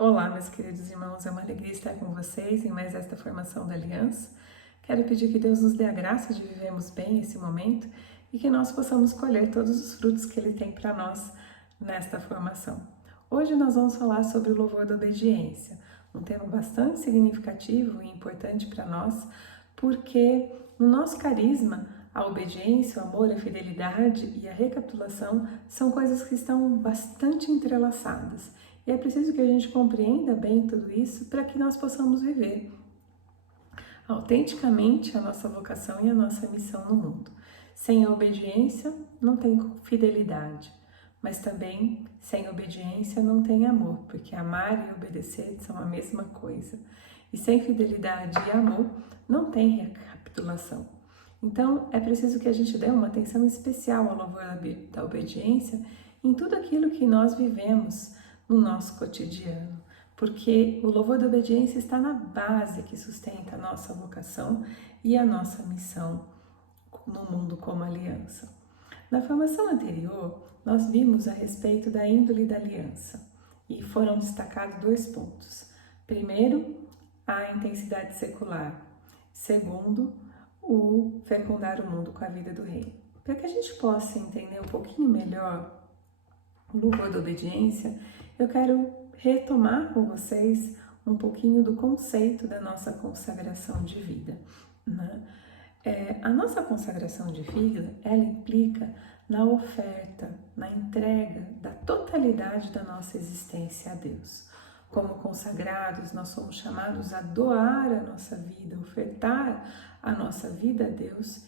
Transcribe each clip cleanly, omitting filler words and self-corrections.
Olá, meus queridos irmãos, é uma alegria estar com vocês em mais esta formação da aliança. Quero pedir que Deus nos dê a graça de vivermos bem esse momento e que nós possamos colher todos os frutos que Ele tem para nós nesta formação. Hoje nós vamos falar sobre o louvor da obediência, um tema bastante significativo e importante para nós, porque no nosso carisma, a obediência, o amor, a fidelidade e a recapitulação são coisas que estão bastante entrelaçadas. E é preciso que a gente compreenda bem tudo isso para que nós possamos viver autenticamente a nossa vocação e a nossa missão no mundo. Sem a obediência não tem fidelidade, mas também sem obediência não tem amor, porque amar e obedecer são a mesma coisa. E sem fidelidade e amor não tem recapitulação. Então é preciso que a gente dê uma atenção especial ao louvor da obediência em tudo aquilo que nós vivemos no nosso cotidiano, porque o louvor da obediência está na base que sustenta a nossa vocação e a nossa missão no mundo como aliança. Na formação anterior, nós vimos a respeito da índole da aliança e foram destacados 2 pontos. Primeiro, a intensidade secular. Segundo, o fecundar o mundo com a vida do rei. Para que a gente possa entender um pouquinho melhor o louvor da obediência, eu quero retomar com vocês um pouquinho do conceito da nossa consagração de vida, né? A nossa consagração de vida, ela implica na oferta, na entrega da totalidade da nossa existência a Deus. Como consagrados, nós somos chamados a doar a nossa vida, ofertar a nossa vida a Deus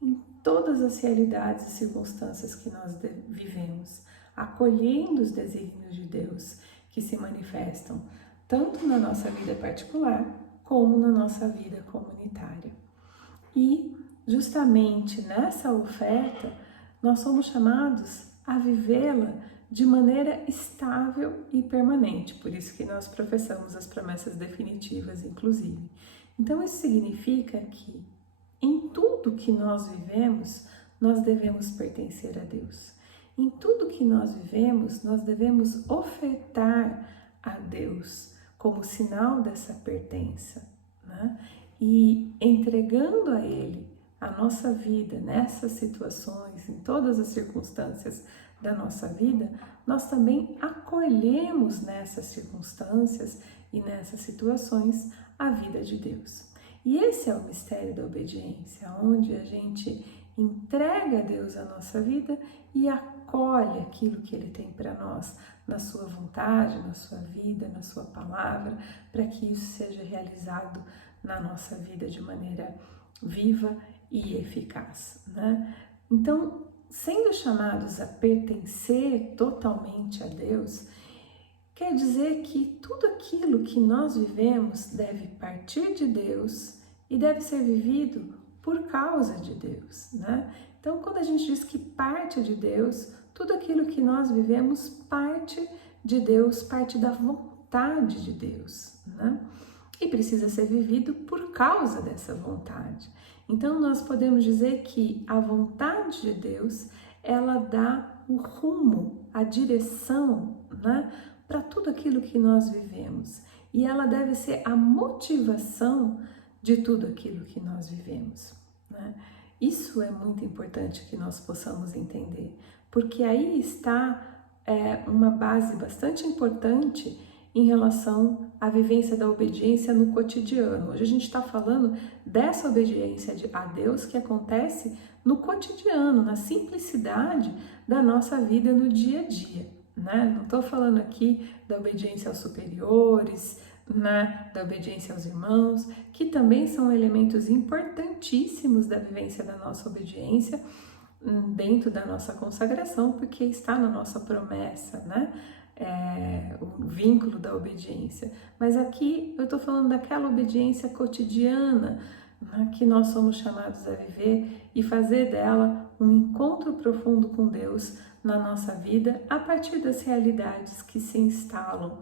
em todas as realidades e circunstâncias que nós vivemos, acolhendo os desígnios de Deus que se manifestam tanto na nossa vida particular como na nossa vida comunitária. E justamente nessa oferta nós somos chamados a vivê-la de maneira estável e permanente, por isso que nós professamos as promessas definitivas, inclusive. Então isso significa que em tudo que nós vivemos, nós devemos pertencer a Deus. Em tudo que nós vivemos, nós devemos ofertar a Deus como sinal dessa pertença, né? E entregando a Ele a nossa vida nessas situações, em todas as circunstâncias da nossa vida, nós também acolhemos nessas circunstâncias e nessas situações a vida de Deus. E esse é o mistério da obediência, onde a gente entrega a Deus a nossa vida e acolhe aquilo que Ele tem para nós, na sua vontade, na sua vida, na sua palavra, para que isso seja realizado na nossa vida de maneira viva e eficaz, né? Então, sendo chamados a pertencer totalmente a Deus, quer dizer que tudo aquilo que nós vivemos deve partir de Deus e deve ser vivido por causa de Deus, né? Então, quando a gente diz que parte de Deus, tudo aquilo que nós vivemos parte de Deus, parte da vontade de Deus, né? E precisa ser vivido por causa dessa vontade. Então, nós podemos dizer que a vontade de Deus, ela dá o rumo, a direção, né, para tudo aquilo que nós vivemos. E ela deve ser a motivação de tudo aquilo que nós vivemos, né? Isso é muito importante que nós possamos entender, porque aí está uma base bastante importante em relação à vivência da obediência no cotidiano. Hoje a gente está falando dessa obediência a Deus que acontece no cotidiano, na simplicidade da nossa vida no dia a dia, né? Não estou falando aqui da obediência aos superiores, né, da obediência aos irmãos, que também são elementos importantíssimos da vivência da nossa obediência dentro da nossa consagração, porque está na nossa promessa, né? O vínculo da obediência. Mas aqui eu estou falando daquela obediência cotidiana, né, que nós somos chamados a viver e fazer dela um encontro profundo com Deus na nossa vida a partir das realidades que se instalam,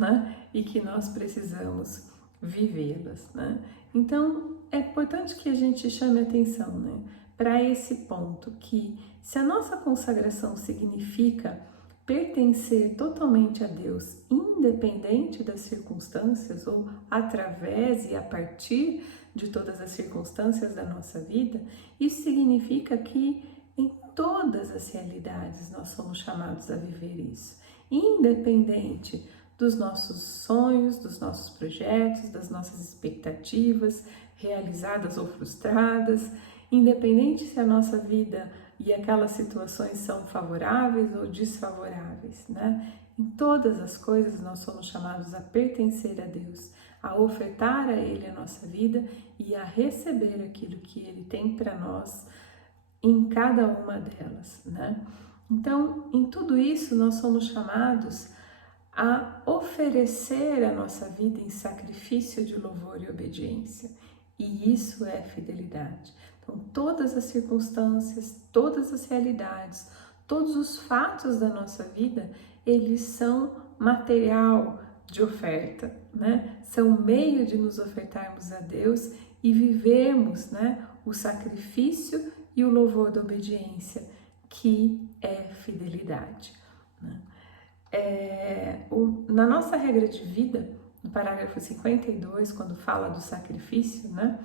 né, e que nós precisamos vivê-las, né? Então é importante que a gente chame atenção, né, para esse ponto, que se a nossa consagração significa pertencer totalmente a Deus, independente das circunstâncias ou através e a partir de todas as circunstâncias da nossa vida, isso significa que em todas as realidades nós somos chamados a viver isso, independente dos nossos sonhos, dos nossos projetos, das nossas expectativas realizadas ou frustradas, independente se a nossa vida e aquelas situações são favoráveis ou desfavoráveis, né? Em todas as coisas nós somos chamados a pertencer a Deus, a ofertar a Ele a nossa vida e a receber aquilo que Ele tem para nós em cada uma delas, né? Então, em tudo isso nós somos chamados a oferecer a nossa vida em sacrifício de louvor e obediência. E isso é fidelidade. Então, todas as circunstâncias, todas as realidades, todos os fatos da nossa vida, eles são material de oferta, né? São meio de nos ofertarmos a Deus e vivermos, né, o sacrifício e o louvor da obediência, que é fidelidade, né? Na nossa regra de vida, no parágrafo 52, quando fala do sacrifício, né,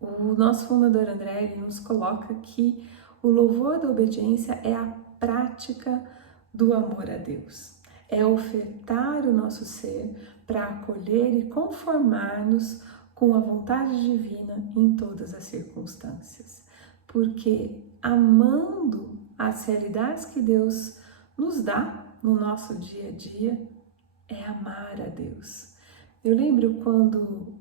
o nosso fundador André ele nos coloca que o louvor da obediência é a prática do amor a Deus. É ofertar o nosso ser para acolher e conformar-nos com a vontade divina em todas as circunstâncias. Porque amando as realidades que Deus nos dá no nosso dia a dia, é amar a Deus. Eu lembro quando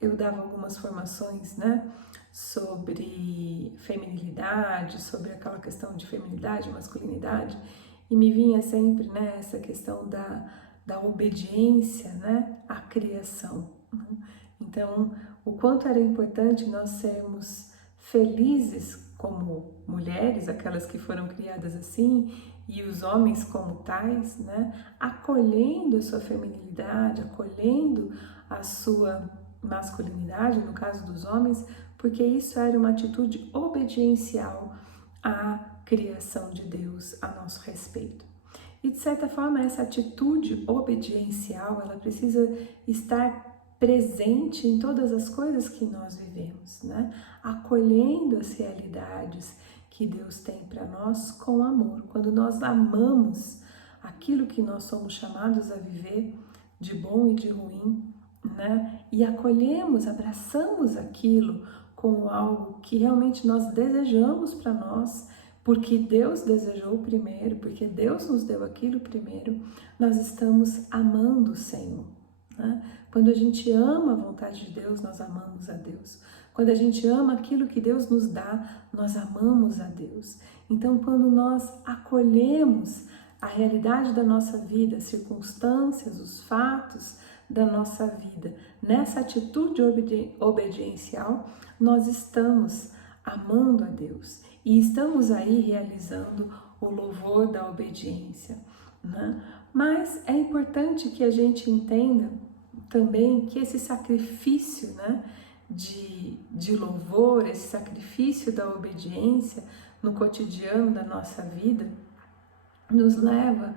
eu dava algumas formações, né, sobre feminilidade, sobre aquela questão de feminilidade e masculinidade, e me vinha sempre, né, essa questão da obediência, né, à criação. Então, o quanto era importante nós sermos felizes como mulheres, aquelas que foram criadas assim, e os homens como tais, né, acolhendo a sua feminilidade, acolhendo a sua masculinidade, no caso dos homens, porque isso era uma atitude obediencial à criação de Deus a nosso respeito. E de certa forma essa atitude obediencial, ela precisa estar presente em todas as coisas que nós vivemos, né? Acolhendo as realidades que Deus tem para nós com amor. Quando nós amamos aquilo que nós somos chamados a viver, de bom e de ruim, né? E acolhemos, abraçamos aquilo como algo que realmente nós desejamos para nós, porque Deus desejou primeiro, porque Deus nos deu aquilo primeiro, nós estamos amando o Senhor, né? Quando a gente ama a vontade de Deus, nós amamos a Deus. Quando a gente ama aquilo que Deus nos dá, nós amamos a Deus. Então, quando nós acolhemos a realidade da nossa vida, as circunstâncias, os fatos da nossa vida, nessa atitude obediencial, nós estamos amando a Deus e estamos aí realizando o louvor da obediência, né? Mas é importante que a gente entenda também que esse sacrifício, né, de louvor, esse sacrifício da obediência no cotidiano da nossa vida, nos leva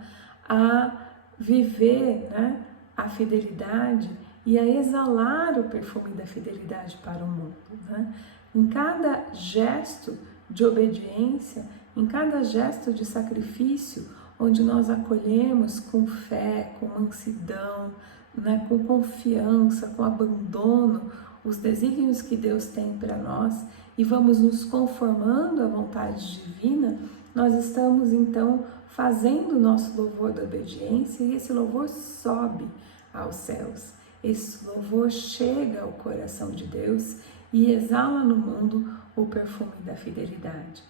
a viver, né, a fidelidade e a exalar o perfume da fidelidade para o mundo, né? Em cada gesto de obediência, em cada gesto de sacrifício, onde nós acolhemos com fé, com mansidão, né, com confiança, com abandono, os desígnios que Deus tem para nós e vamos nos conformando à vontade divina, nós estamos então fazendo o nosso louvor da obediência e esse louvor sobe aos céus. Esse louvor chega ao coração de Deus e exala no mundo o perfume da fidelidade.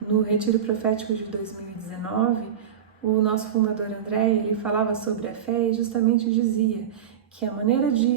No Retiro Profético de 2019, o nosso fundador André, ele falava sobre a fé e justamente dizia que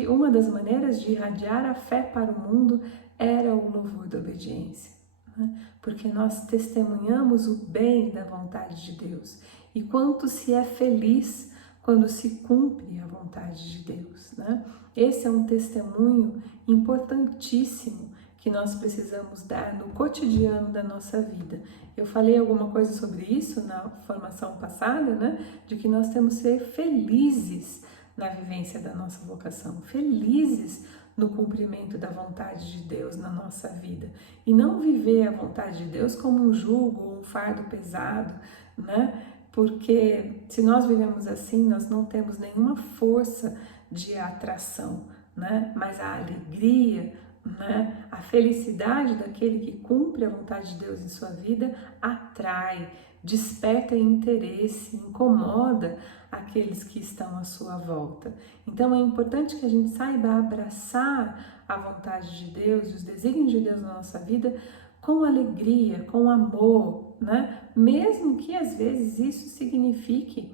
uma das maneiras de irradiar a fé para o mundo era o louvor da obediência, né? Porque nós testemunhamos o bem da vontade de Deus e quanto se é feliz quando se cumpre a vontade de Deus, né? Esse é um testemunho importantíssimo que nós precisamos dar no cotidiano da nossa vida. Eu falei alguma coisa sobre isso na formação passada, né? De que nós temos que ser felizes na vivência da nossa vocação, felizes no cumprimento da vontade de Deus na nossa vida. E não viver a vontade de Deus como um jugo, um fardo pesado, né? Porque se nós vivemos assim, nós não temos nenhuma força de atração, né? Mas a alegria, né? A felicidade daquele que cumpre a vontade de Deus em sua vida atrai, desperta interesse, incomoda aqueles que estão à sua volta. Então é importante que a gente saiba abraçar a vontade de Deus e os desígnios de Deus na nossa vida com alegria, com amor, né? Mesmo que às vezes isso signifique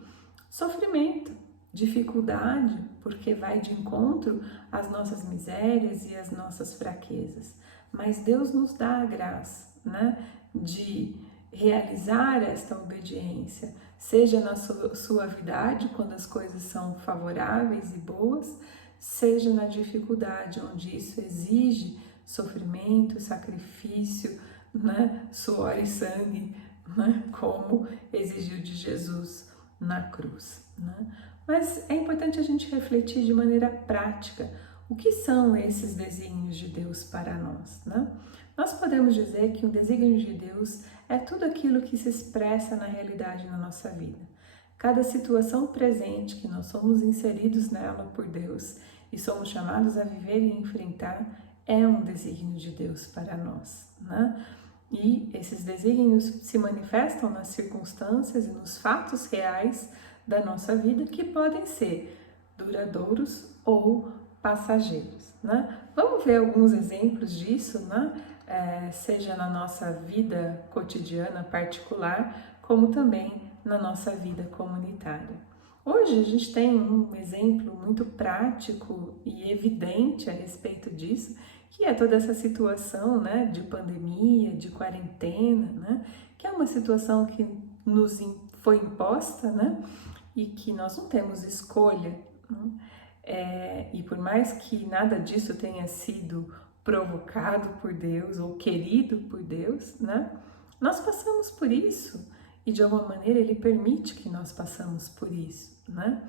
sofrimento, dificuldade, porque vai de encontro às nossas misérias e às nossas fraquezas. Mas Deus nos dá a graça, né, de realizar esta obediência, seja na suavidade, quando as coisas são favoráveis e boas, seja na dificuldade, onde isso exige sofrimento, sacrifício, né, suor e sangue, né, como exigiu de Jesus na cruz, né? Mas é importante a gente refletir de maneira prática o que são esses desígnios de Deus para nós, né? Nós podemos dizer que um desígnio de Deus é tudo aquilo que se expressa na realidade na nossa vida. Cada situação presente que nós somos inseridos nela por Deus e somos chamados a viver e enfrentar é um desígnio de Deus para nós, né? E esses desígnios se manifestam nas circunstâncias e nos fatos reais da nossa vida, que podem ser duradouros ou passageiros, né? Vamos ver alguns exemplos disso, né? Seja na nossa vida cotidiana particular, como também na nossa vida comunitária. Hoje a gente tem um exemplo muito prático e evidente a respeito disso, que é toda essa situação, né, de pandemia, de quarentena, né, que é uma situação que nos foi imposta, né, e que nós não temos escolha, né? E por mais que nada disso tenha sido provocado por Deus ou querido por Deus, né, nós passamos por isso e de alguma maneira Ele permite que nós passamos por isso, né?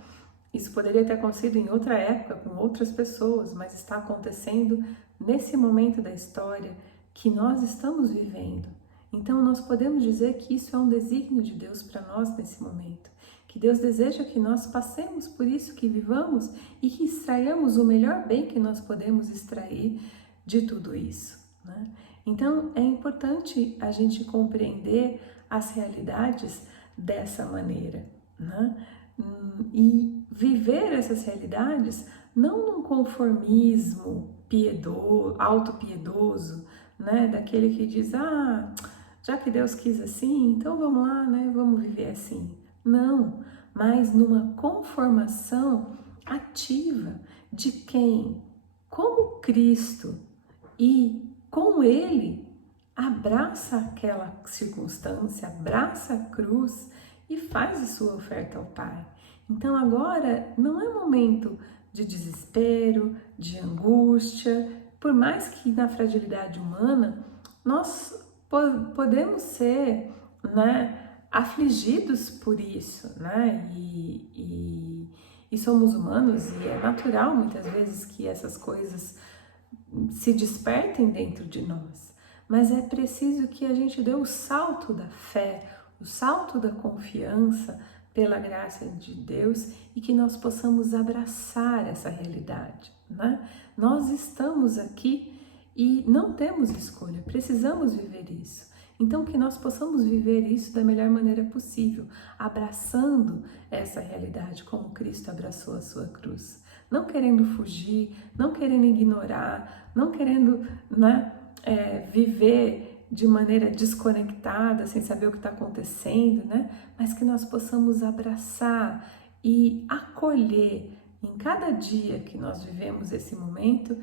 Isso poderia ter acontecido em outra época, com outras pessoas, mas está acontecendo nesse momento da história que nós estamos vivendo. Então nós podemos dizer que isso é um desígnio de Deus para nós nesse momento, que Deus deseja que nós passemos por isso, que vivamos e que extraiamos o melhor bem que nós podemos extrair de tudo isso, né? Então é importante a gente compreender as realidades dessa maneira, né? E viver essas realidades não num conformismo piedoso, autopiedoso, né? Daquele que diz, já que Deus quis assim, então vamos lá, né? Vamos viver assim. Não, mas numa conformação ativa de quem, como Cristo e com Ele, abraça aquela circunstância, abraça a cruz e faz a sua oferta ao Pai. Então agora não é momento de desespero, de angústia, por mais que na fragilidade humana nós podemos ser, né, afligidos por isso, né? E somos humanos e é natural muitas vezes que essas coisas se despertem dentro de nós. Mas é preciso que a gente dê o salto da fé, o salto da confiança pela graça de Deus e que nós possamos abraçar essa realidade, né? Nós estamos aqui e não temos escolha, precisamos viver isso. Então que nós possamos viver isso da melhor maneira possível, abraçando essa realidade como Cristo abraçou a sua cruz. Não querendo fugir, não querendo ignorar, não querendo, né, viver de maneira desconectada, sem saber o que está acontecendo, né? Mas que nós possamos abraçar e acolher em cada dia que nós vivemos esse momento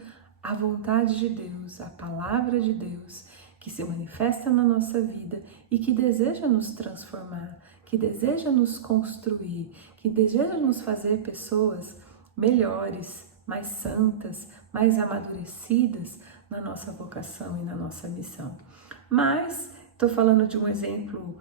a vontade de Deus, a palavra de Deus, que se manifesta na nossa vida e que deseja nos transformar, que deseja nos construir, que deseja nos fazer pessoas melhores, mais santas, mais amadurecidas, na nossa vocação e na nossa missão. Mas estou falando de um exemplo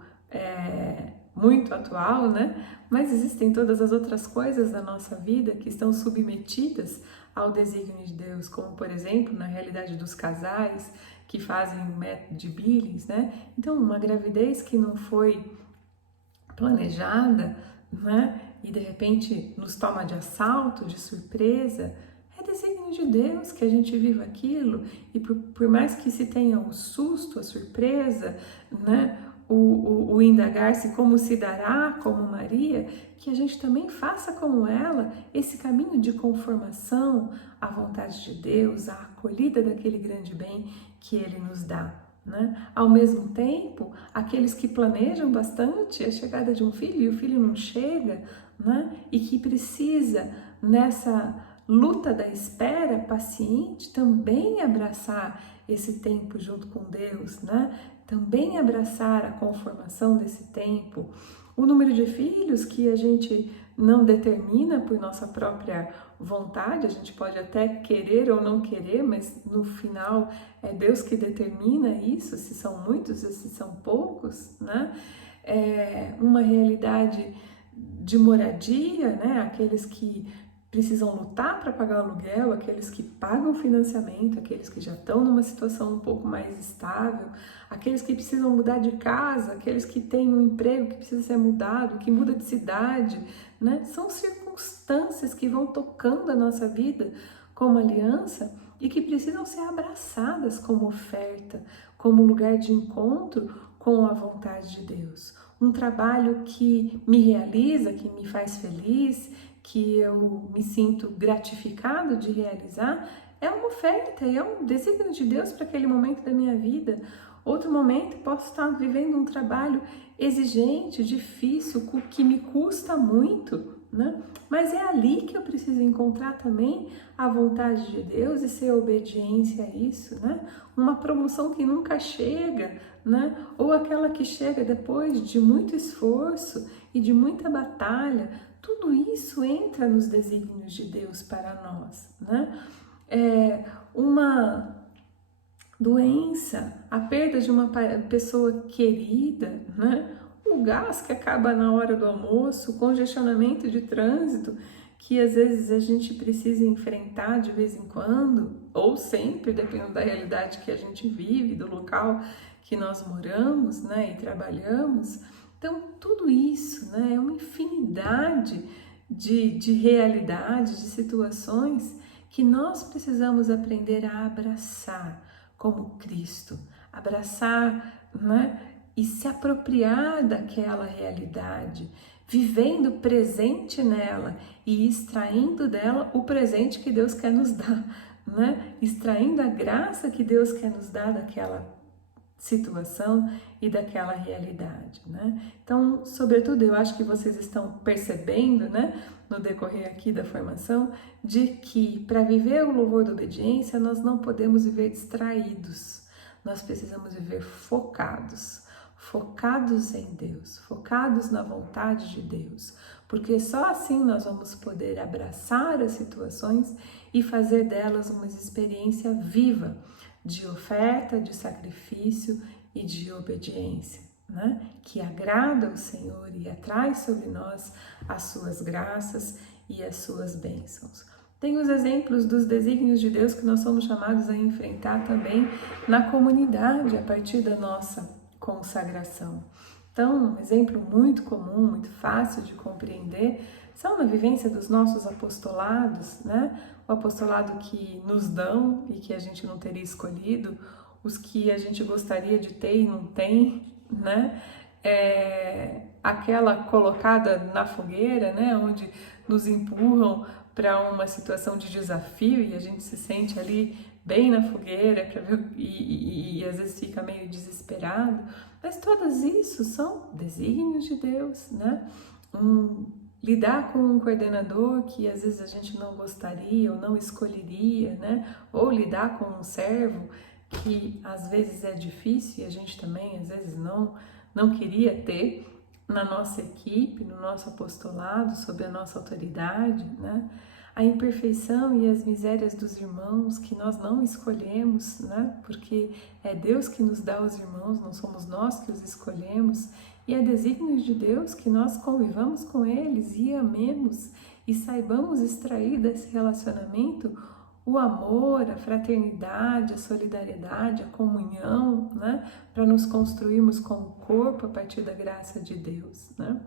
muito atual, né? Mas existem todas as outras coisas da nossa vida que estão submetidas ao desígnio de Deus, como por exemplo, na realidade dos casais que fazem o método de Billings, né? Então, uma gravidez que não foi planejada, né? E de repente nos toma de assalto, de surpresa, é desígnio de Deus que a gente viva aquilo, e por mais que se tenha o susto, a surpresa, né? O indagar-se como se dará, como Maria, que a gente também faça como ela esse caminho de conformação à vontade de Deus, à acolhida daquele grande bem que Ele nos dá. Né? Ao mesmo tempo, aqueles que planejam bastante a chegada de um filho e o filho não chega, né? E que precisa, nessa luta da espera paciente, também abraçar esse tempo junto com Deus, né? Também abraçar a conformação desse tempo. O número de filhos que a gente não determina por nossa própria vontade, a gente pode até querer ou não querer, mas no final é Deus que determina isso, se são muitos ou se são poucos, né? É uma realidade de moradia, né? Aqueles que precisam lutar para pagar o aluguel, aqueles que pagam financiamento, aqueles que já estão numa situação um pouco mais estável, aqueles que precisam mudar de casa, aqueles que têm um emprego que precisa ser mudado, que muda de cidade, né? São circunstâncias que vão tocando a nossa vida como aliança e que precisam ser abraçadas como oferta, como lugar de encontro com a vontade de Deus. Um trabalho que me realiza, que me faz feliz, que eu me sinto gratificado de realizar, é uma oferta, é um desígnio de Deus para aquele momento da minha vida. Outro momento, posso estar vivendo um trabalho exigente, difícil, que me custa muito, né? Mas é ali que eu preciso encontrar também a vontade de Deus e ser obediência a isso, né? Uma promoção que nunca chega, né? Ou aquela que chega depois de muito esforço e de muita batalha. Tudo isso entra nos desígnios de Deus para nós, né? Uma doença, a perda de uma pessoa querida, né? O gás que acaba na hora do almoço, o congestionamento de trânsito que às vezes a gente precisa enfrentar de vez em quando, ou sempre, dependendo da realidade que a gente vive, do local que nós moramos, né, e trabalhamos. Então, tudo isso, né, é uma infinidade de realidades, de situações que nós precisamos aprender a abraçar como Cristo, abraçar, né, e se apropriar daquela realidade, vivendo presente nela e extraindo dela o presente que Deus quer nos dar, né? Extraindo a graça que Deus quer nos dar daquela situação e daquela realidade, né? Então, sobretudo, eu acho que vocês estão percebendo, né, no decorrer aqui da formação, de que para viver o louvor da obediência, nós não podemos viver distraídos, nós precisamos viver focados em Deus, focados na vontade de Deus, porque só assim nós vamos poder abraçar as situações e fazer delas uma experiência viva de oferta, de sacrifício e de obediência, né? Que agrada ao Senhor e atrai sobre nós as suas graças e as suas bênçãos. Tem os exemplos dos desígnios de Deus que nós somos chamados a enfrentar também na comunidade a partir da nossa consagração. Então, um exemplo muito comum, muito fácil de compreender, são na vivência dos nossos apostolados, né? O apostolado que nos dão e que a gente não teria escolhido, os que a gente gostaria de ter e não tem, né? Aquela colocada na fogueira, né? Onde nos empurram para uma situação de desafio e a gente se sente ali bem na fogueira para ver e às vezes fica meio desesperado, mas todos isso são desígnios de Deus, né? Lidar com um coordenador que às vezes a gente não gostaria ou não escolheria, né? Ou lidar com um servo que às vezes é difícil e a gente também às vezes não queria ter na nossa equipe, no nosso apostolado, sob a nossa autoridade, né? a imperfeição e as misérias dos irmãos que nós não escolhemos, né? Porque é Deus que nos dá os irmãos, não somos nós que os escolhemos, e é desígnio de Deus que nós convivamos com eles e amemos e saibamos extrair desse relacionamento o amor, a fraternidade, a solidariedade, a comunhão, né? Para nos construirmos como corpo a partir da graça de Deus, né?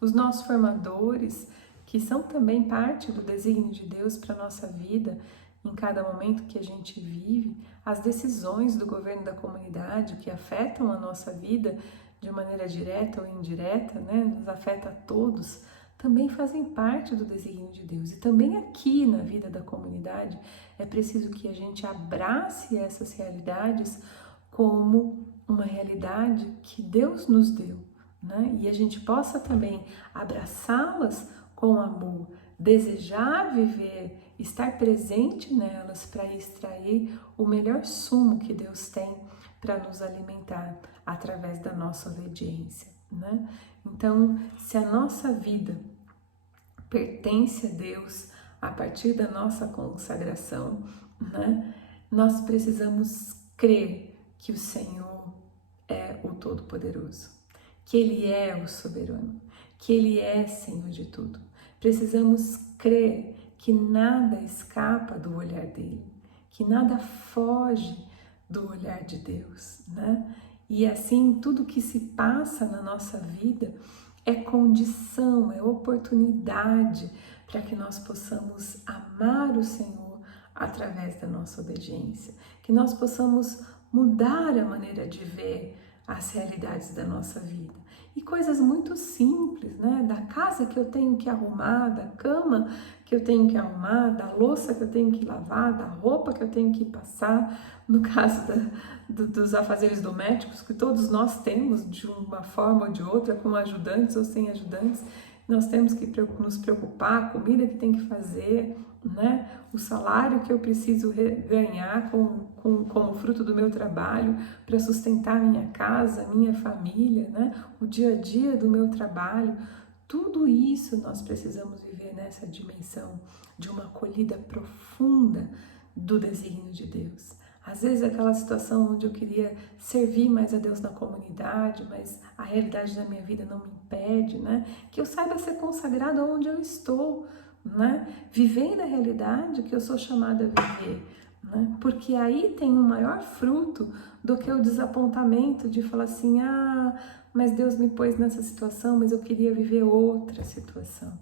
Os nossos formadores, que são também parte do desígnio de Deus para a nossa vida, em cada momento que a gente vive, as decisões do governo da comunidade que afetam a nossa vida de maneira direta ou indireta, né? Nos afeta a todos, também fazem parte do desígnio de Deus. E também aqui na vida da comunidade é preciso que a gente abrace essas realidades como uma realidade que Deus nos deu, né? E a gente possa também abraçá-las com amor, desejar viver, estar presente nelas para extrair o melhor sumo que Deus tem para nos alimentar através da nossa obediência, né? Então, se a nossa vida pertence a Deus a partir da nossa consagração, né, nós precisamos crer que o Senhor é o Todo-Poderoso, que Ele é o soberano, que Ele é Senhor de tudo. Precisamos crer que nada escapa do olhar dele, que nada foge do olhar de Deus, né? E assim, tudo que se passa na nossa vida é condição, é oportunidade para que nós possamos amar o Senhor através da nossa obediência, que nós possamos mudar a maneira de ver as realidades da nossa vida. E coisas muito simples, né? Da casa que eu tenho que arrumar, da cama que eu tenho que arrumar, da louça que eu tenho que lavar, da roupa que eu tenho que passar, no caso dos afazeres domésticos, que todos nós temos de uma forma ou de outra, com ajudantes ou sem ajudantes, nós temos que nos preocupar, a comida que tem que fazer, né? O salário que eu preciso ganhar como fruto do meu trabalho para sustentar minha casa, minha família, né? O dia a dia do meu trabalho. Tudo isso nós precisamos viver nessa dimensão de uma acolhida profunda do desígnio de Deus. Às vezes aquela situação onde eu queria servir mais a Deus na comunidade, mas a realidade da minha vida não me impede, né? Que eu saiba ser consagrado onde eu estou, né? Vivendo a realidade que eu sou chamada a viver, né? Porque aí tem um maior fruto do que o desapontamento de falar assim, mas Deus me pôs nessa situação, mas eu queria viver outra situação.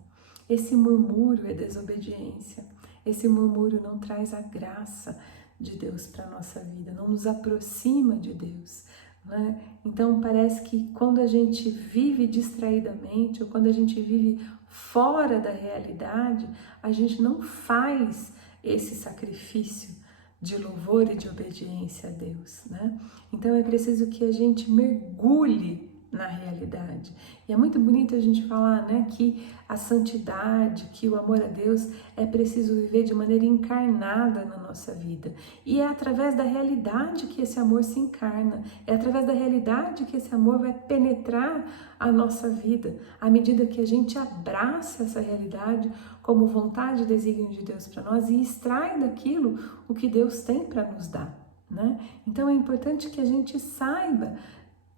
Esse murmúrio é desobediência, esse murmúrio não traz a graça de Deus para a nossa vida, não nos aproxima de Deus, né? Então parece que quando a gente vive distraidamente ou quando a gente vive fora da realidade, a gente não faz esse sacrifício de louvor e de obediência a Deus, né? Então é preciso que a gente mergulhe na realidade. E é muito bonito a gente falar, né, que a santidade, que o amor a Deus é preciso viver de maneira encarnada na nossa vida. E é através da realidade que esse amor se encarna, é através da realidade que esse amor vai penetrar a nossa vida, à medida que a gente abraça essa realidade como vontade e desígnio de Deus para nós e extrai daquilo o que Deus tem para nos dar, né? Então é importante que a gente saiba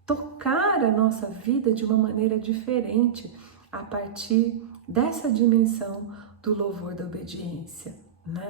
tocar a nossa vida de uma maneira diferente a partir dessa dimensão do louvor da obediência, né?